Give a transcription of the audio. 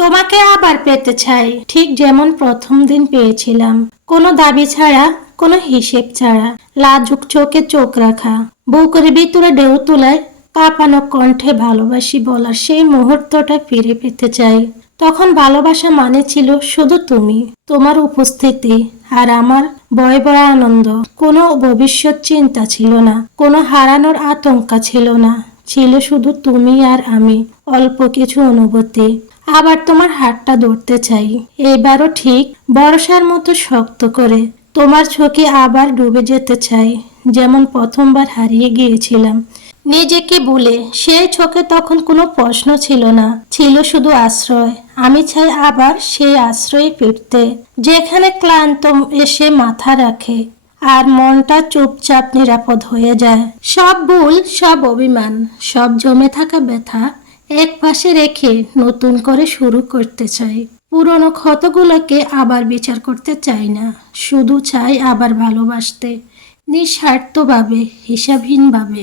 তোমাকে আবার পেতে চাই, ঠিক যেমন প্রথম দিন পেয়েছিলাম। কোনো দাবি ছাড়া, কোনো হিসেব ছাড়া, লাজুক চোখে চোখ রাখা, বুকের ভিতরে ঢেউ তোলায় কাঁপানো কণ্ঠে ভালোবাসি বলার সেই মুহূর্তটা ফিরে পেতে চাই। তখন ভালোবাসা মানে ছিল শুধু তুমি, তোমার উপস্থিতি, আর আমার বয় বয় আনন্দ। কোনো ভবিষ্যৎ চিন্তা ছিল না, কোনো হারানোর আতঙ্ক ছিল না। ছিল শুধু তুমি আর আমি, অল্প কিছু অনুভূতি। আবার তোমার হাতটা ধরতে চাই, এবারও ঠিক বর্ষার মতো শক্ত করে। তোমার চোখে আবার ডুবে যেতে চাই, যেমন প্রথমবার হারিয়ে গিয়েছিলাম নিজেকে ভুলে। সেই চোখে তখন কোনো প্রশ্ন ছিল না, ছিল শুধু আশ্রয়। আমি চাই আবার সেই আশ্রয়ে ফিরতে, যেখানে ক্লান্ত এসে মাথা রাখে আর মনটা চুপচাপ নিরাপদ হয়ে যায়। সব ভুল, সব অভিমান, সব জমে থাকা ব্যথা এক পাশে রেখে নতুন করে শুরু করতে চাই। পুরনো ক্ষতগুলোকে আবার বিচার করতে চাই না, শুধু চাই আবার ভালোবাসতে, নিঃস্বার্থভাবে, হিসাবহীনভাবে।